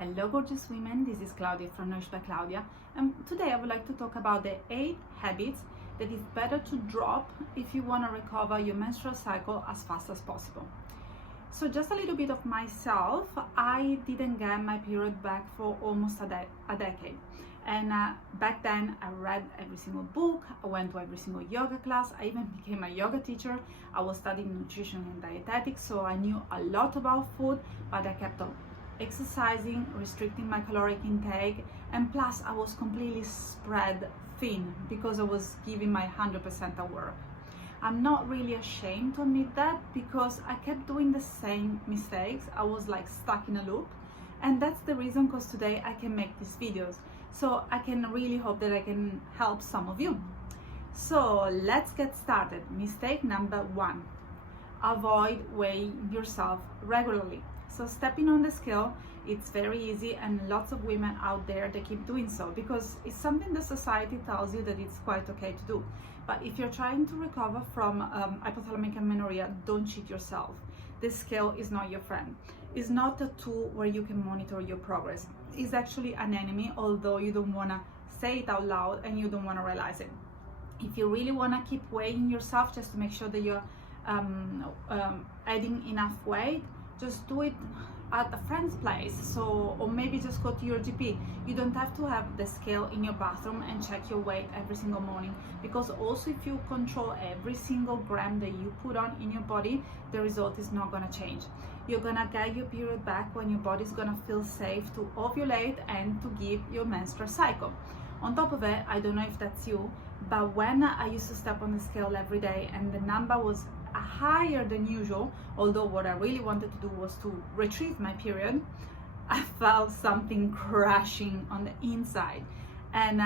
Hello gorgeous women, this is Claudia from Nourished by Claudia, and today I would like to talk about the 8 habits that is better to drop if you want to recover your menstrual cycle as fast as possible. So just a little bit of myself, I didn't get my period back for almost a decade. And back then I read every single book, I went to every single yoga class, I even became a yoga teacher, I was studying nutrition and dietetics, so I knew a lot about food, but I kept on exercising, restricting my caloric intake, and plus I was completely spread thin because I was giving my 100% at work. I'm not really ashamed to admit that because I kept doing the same mistakes. I was like stuck in a loop, and that's the reason because today I can make these videos, so I can really hope that I can help some of you. So let's get started. Mistake number 1: avoid weighing yourself regularly. So stepping on the scale, it's very easy, and lots of women out there, they keep doing so because it's something the society tells you that it's quite okay to do. But if you're trying to recover from hypothalamic amenorrhea, don't cheat yourself. The scale is not your friend. It's not a tool where you can monitor your progress. It's actually an enemy, although you don't want to say it out loud and you don't want to realize it. If you really want to keep weighing yourself just to make sure that you're adding enough weight, just do it at a friend's place, or maybe just go to your GP. You don't have to have the scale in your bathroom and check your weight every single morning, because also if you control every single gram that you put on in your body, the result is not going to change. You're going to get your period back when your body's going to feel safe to ovulate and to give your menstrual cycle. On top of it, I don't know if that's you, but when I used to step on the scale every day and the number was higher than usual, although what I really wanted to do was to retrieve my period, I felt something crashing on the inside. And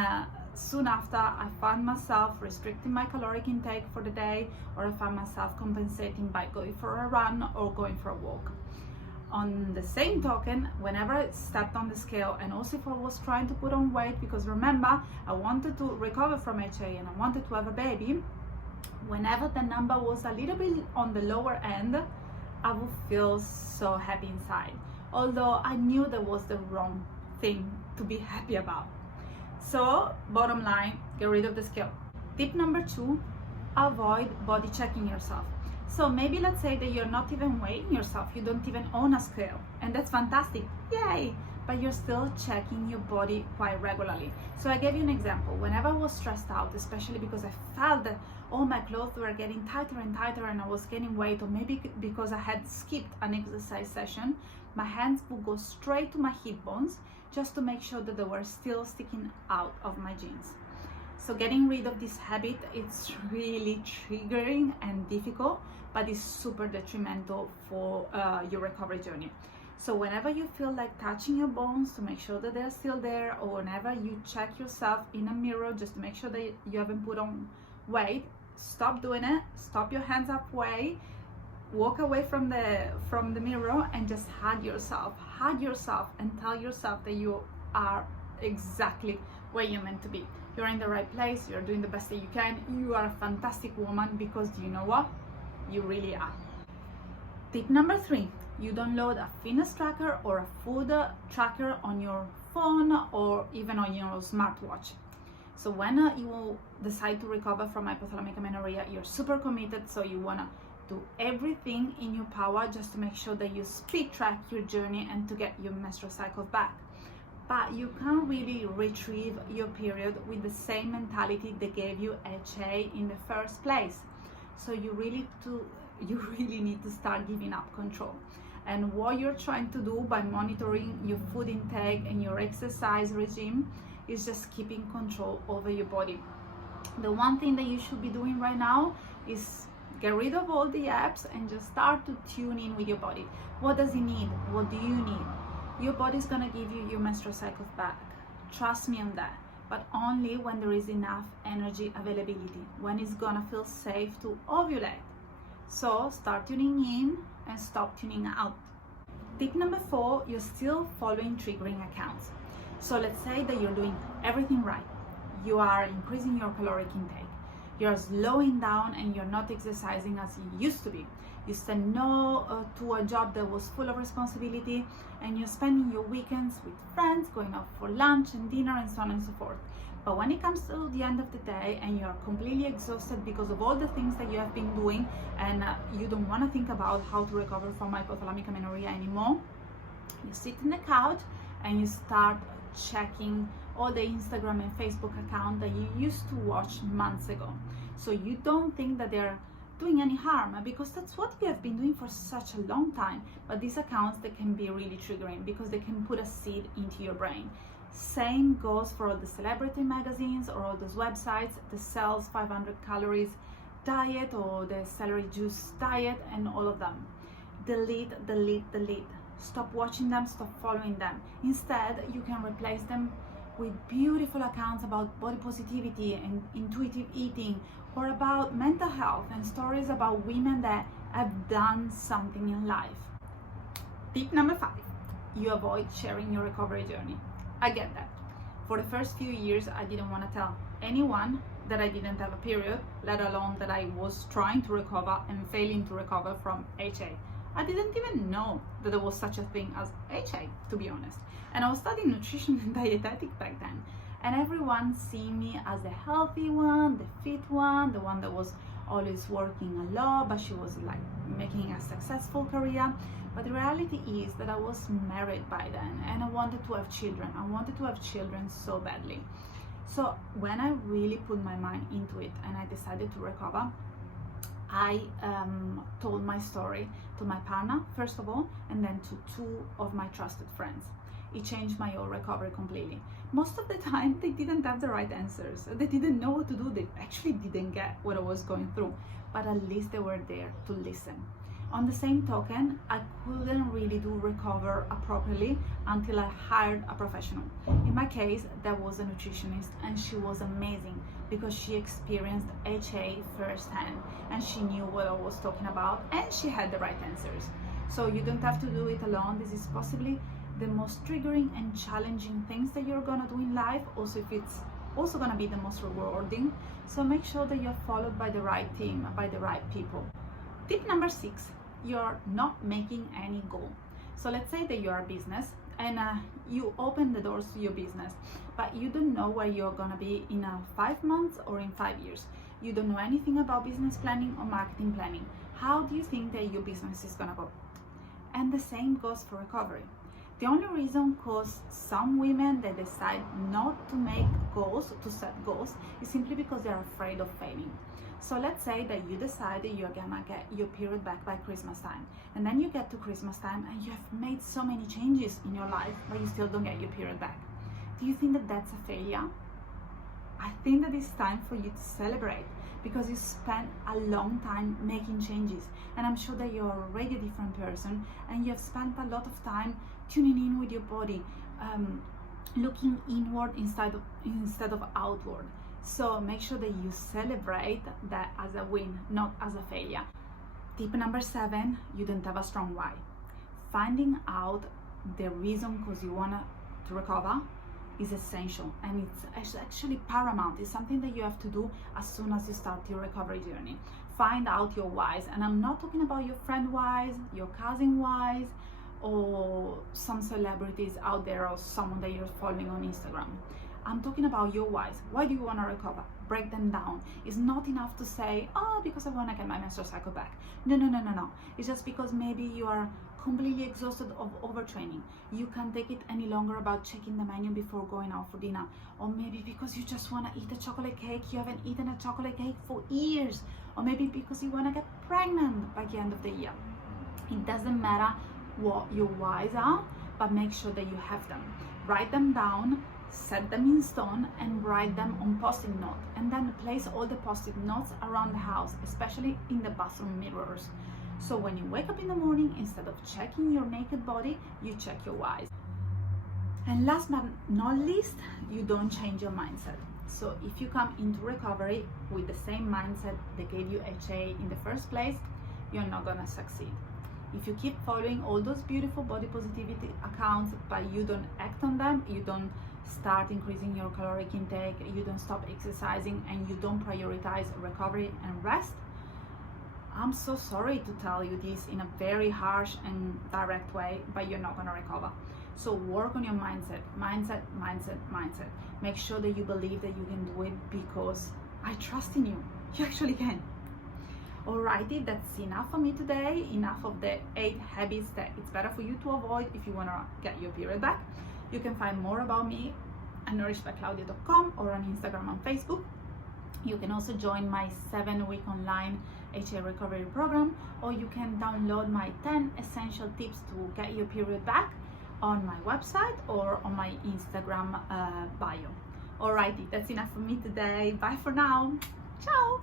soon after, I found myself restricting my caloric intake for the day, or I found myself compensating by going for a run or going for a walk. On the same token, whenever I stepped on the scale, and also if I was trying to put on weight, because remember, I wanted to recover from HA and I wanted to have a baby, whenever the number was a little bit on the lower end, I would feel so happy inside, although I knew that was the wrong thing to be happy about. So bottom line, get rid of the scale. Tip number 2, avoid body checking yourself. So maybe let's say that you're not even weighing yourself, you don't even own a scale, and that's fantastic, yay! But you're still checking your body quite regularly. So I gave you an example. Whenever I was stressed out, especially because I felt that all my clothes were getting tighter and tighter and I was gaining weight, or maybe because I had skipped an exercise session, my hands would go straight to my hip bones just to make sure that they were still sticking out of my jeans. So getting rid of this habit, it's really triggering and difficult, but it's super detrimental for your recovery journey. So whenever you feel like touching your bones to make sure that they're still there, or whenever you check yourself in a mirror just to make sure that you haven't put on weight, stop doing it, stop your hands halfway, walk away from the mirror and just hug yourself and tell yourself that you are exactly where you're meant to be. You're in the right place, you're doing the best that you can, you are a fantastic woman, because do you know what? You really are. Tip number 3, you download a fitness tracker or a food tracker on your phone or even on your smartwatch. So when you decide to recover from hypothalamic amenorrhea, you're super committed, so you want to do everything in your power just to make sure that you speed track your journey and to get your menstrual cycle back. But you can't really retrieve your period with the same mentality that gave you HA in the first place. So you really need to start giving up control. And what you're trying to do by monitoring your food intake and your exercise regime is just keeping control over your body. The one thing that you should be doing right now is get rid of all the apps and just start to tune in with your body. What does it need? What do you need? Your body's gonna give you your menstrual cycles back. Trust me on that. But only when there is enough energy availability, when it's gonna feel safe to ovulate. So start tuning in and stop tuning out. Tip number 4, you're still following triggering accounts. So let's say that you're doing everything right. You are increasing your caloric intake. You're slowing down and you're not exercising as you used to be. you said no to a job that was full of responsibility, and you're spending your weekends with friends, going out for lunch and dinner and so on and so forth. But when it comes to the end of the day and you're completely exhausted because of all the things that you have been doing, and you don't want to think about how to recover from hypothalamic amenorrhea anymore, you sit in the couch and you start checking all the Instagram and Facebook account that you used to watch months ago. So you don't think that they're doing any harm, because that's what you have been doing for such a long time. But these accounts, they can be really triggering because they can put a seed into your brain. Same goes for all the celebrity magazines or all those websites that sells 500 calories diet or the celery juice diet and all of them. Delete, delete, delete. Stop watching them, stop following them. Instead, you can replace them with beautiful accounts about body positivity and intuitive eating, or about mental health and stories about women that have done something in life. Tip number 5, you avoid sharing your recovery journey. I get that. For the first few years, I didn't want to tell anyone that I didn't have a period, let alone that I was trying to recover and failing to recover from HA. I didn't even know that there was such a thing as HA, to be honest. And I was studying nutrition and dietetic back then. And everyone seeing me as the healthy one, the fit one, the one that was always working a lot, but she was like making a successful career. But the reality is that I was married by then and I wanted to have children. I wanted to have children so badly. So when I really put my mind into it and I decided to recover, I told my story to my partner, first of all, and then to 2 of my trusted friends. It changed my whole recovery completely. Most of the time, they didn't have the right answers. They didn't know what to do. They actually didn't get what I was going through, but at least they were there to listen. On the same token, I couldn't really do recover properly until I hired a professional. In my case, that was a nutritionist, and she was amazing because she experienced HA firsthand and she knew what I was talking about and she had the right answers. So you don't have to do it alone. This is possibly the most triggering and challenging things that you're gonna do in life, also if it's also gonna be the most rewarding. So make sure that you're followed by the right team, by the right people. Tip number 6, you're not making any goal. So let's say that you're a business and you open the doors to your business, but you don't know where you're gonna be in 5 months or in 5 years. You don't know anything about business planning or marketing planning. How do you think that your business is gonna go? And the same goes for recovery. The only reason cause some women that decide not to make goals, to set goals, is simply because they're afraid of failing. So let's say that you decide that you're gonna get your period back by Christmas time, and then you get to Christmas time and you have made so many changes in your life, but you still don't get your period back. Do you think that that's a failure? I think that it's time for you to celebrate, because you spent a long time making changes, and I'm sure that you're already a different person and you have spent a lot of time tuning in with your body, looking inward instead of outward. So make sure that you celebrate that as a win, not as a failure. Tip number 7, you don't have a strong why. Finding out the reason cause you want to recover is essential, and it's actually paramount. It's something that you have to do as soon as you start your recovery journey. Find out your whys, and I'm not talking about your friend whys, your cousin whys, or some celebrities out there or someone that you're following on Instagram. I'm talking about your whys. Why do you want to recover? Break them down. It's not enough to say, oh, because I want to get my menstrual cycle back. No. It's just because maybe you are completely exhausted of overtraining. You can't take it any longer about checking the menu before going out for dinner. Or maybe because you just want to eat a chocolate cake. You haven't eaten a chocolate cake for years. Or maybe because you want to get pregnant by the end of the year. It doesn't matter what your whys are, but make sure that you have them. Write them down, set them in stone, and write them on post-it note, and then place all the post-it notes around the house, especially in the bathroom mirrors. So when you wake up in the morning, instead of checking your naked body, you check your whys. And last but not least, you don't change your mindset. So if you come into recovery with the same mindset that gave you HA in the first place, you're not gonna succeed. If you keep following all those beautiful body positivity accounts, but you don't act on them, you don't start increasing your caloric intake, you don't stop exercising, and you don't prioritize recovery and rest, I'm so sorry to tell you this in a very harsh and direct way, but you're not gonna recover. So work on your mindset. Make sure that you believe that you can do it, because I trust in you. You actually can. Alrighty, that's enough for me today. Enough of the 8 habits that it's better for you to avoid if you wanna get your period back. You can find more about me at nourishedbyclaudia.com or on Instagram and Facebook. You can also join my 7-week online HA recovery program, or you can download my 10 essential tips to get your period back on my website or on my Instagram bio. Alrighty, that's enough for me today. Bye for now. Ciao.